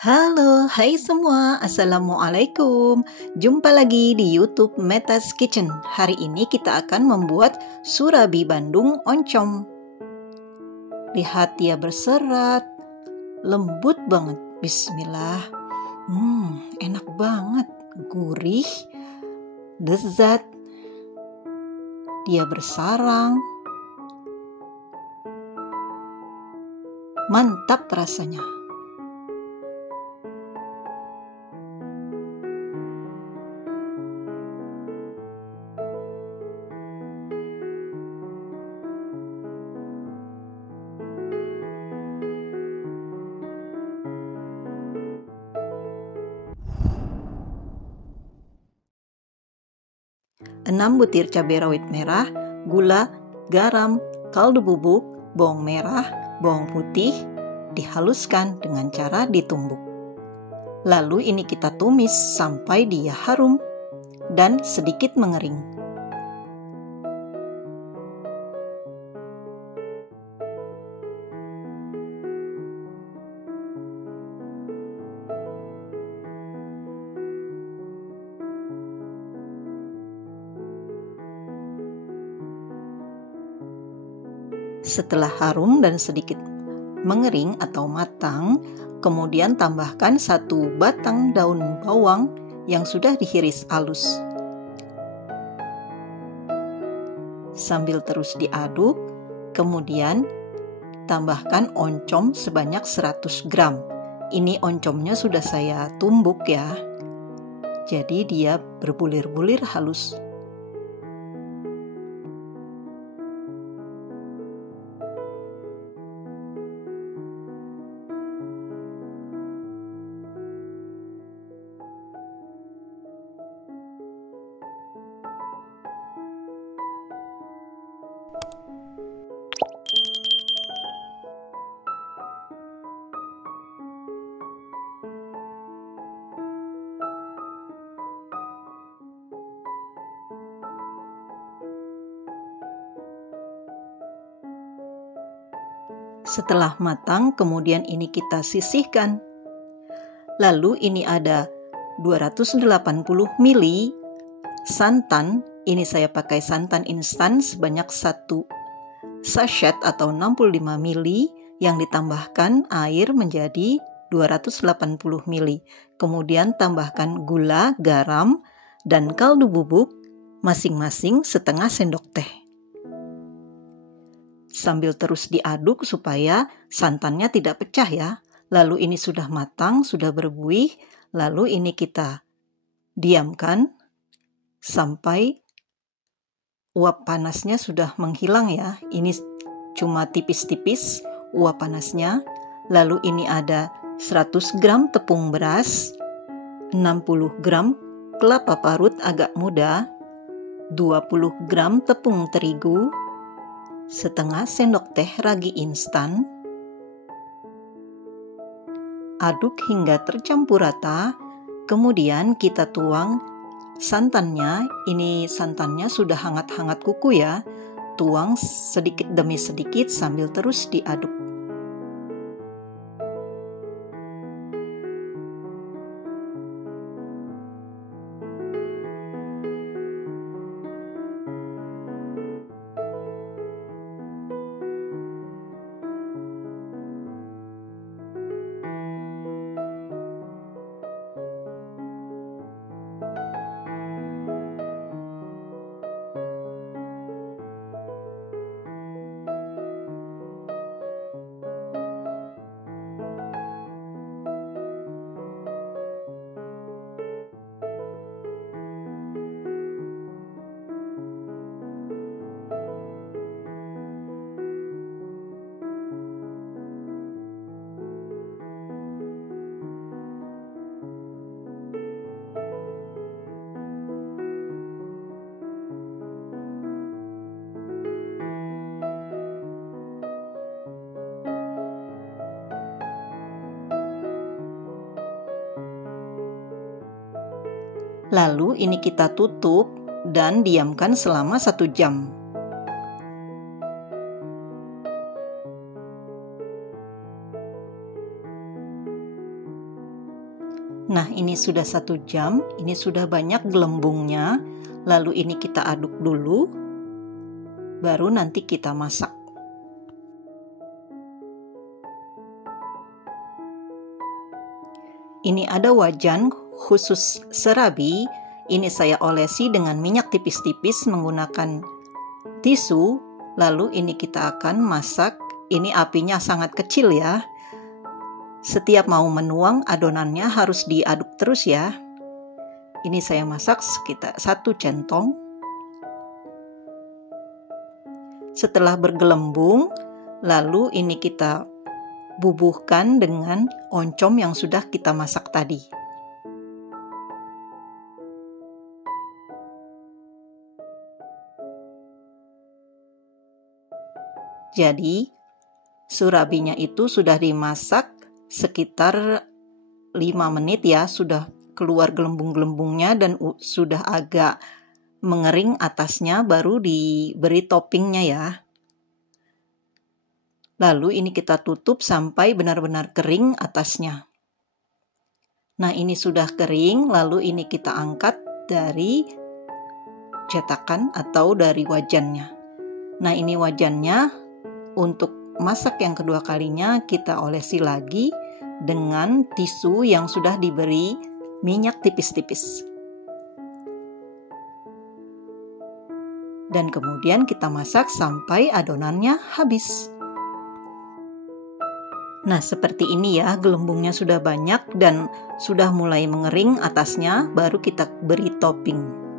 Halo, hai semua, Assalamualaikum. Jumpa lagi di YouTube Meta's Kitchen. Hari ini kita akan membuat surabi Bandung oncom. Lihat dia berserat, lembut banget. Bismillah. Enak banget, gurih, lezat. Dia bersarang. Mantap rasanya. Enam butir cabai rawit merah, gula, garam, kaldu bubuk, bawang merah, bawang putih, dihaluskan dengan cara ditumbuk. Lalu ini kita tumis sampai dia harum dan sedikit mengering. Setelah harum dan sedikit mengering atau matang, kemudian tambahkan 1 batang daun bawang yang sudah dihiris halus. Sambil terus diaduk, kemudian tambahkan oncom sebanyak 100 gram. Ini oncomnya sudah saya tumbuk ya, jadi dia berbulir-bulir halus. Setelah matang, kemudian ini kita sisihkan. Lalu ini ada 280 ml santan. Ini saya pakai santan instan sebanyak 1 sachet atau 65 ml yang ditambahkan air menjadi 280 ml. Kemudian tambahkan gula, garam, dan kaldu bubuk masing-masing setengah sendok teh. Sambil terus diaduk supaya santannya tidak pecah ya. Lalu ini sudah matang, sudah berbuih. Lalu ini kita diamkan sampai uap panasnya sudah menghilang ya. Ini cuma tipis-tipis uap panasnya. Lalu ini ada 100 gram tepung beras, 60 gram kelapa parut agak muda, 20 gram tepung terigu, setengah sendok teh ragi instan. Aduk hingga tercampur rata. Kemudian kita tuang santannya. Ini santannya sudah hangat-hangat kuku ya. Tuang sedikit demi sedikit sambil terus diaduk. Lalu ini kita tutup dan diamkan selama 1 jam. Nah, ini sudah 1 jam, ini sudah banyak gelembungnya. Lalu ini kita aduk dulu, baru nanti kita masak. Ini ada wajan khusus serabi. Ini saya olesi dengan minyak tipis-tipis menggunakan tisu. Lalu ini kita akan masak. Ini apinya sangat kecil ya. Setiap mau menuang adonannya harus diaduk terus ya. Ini saya masak sekitar 1 centong. Setelah bergelembung, lalu ini kita bubuhkan dengan oncom yang sudah kita masak tadi. Jadi, surabinya itu sudah dimasak sekitar 5 menit ya, sudah keluar gelembung-gelembungnya dan sudah agak mengering atasnya, baru diberi toppingnya ya. Lalu ini kita tutup sampai benar-benar kering atasnya. Nah, ini sudah kering, lalu ini kita angkat dari cetakan atau dari wajannya. Nah, ini wajannya. Untuk masak yang kedua kalinya kita olesi lagi dengan tisu yang sudah diberi minyak tipis-tipis. Dan kemudian kita masak sampai adonannya habis. Nah, seperti ini ya, gelembungnya sudah banyak dan sudah mulai mengering atasnya, baru kita beri topping.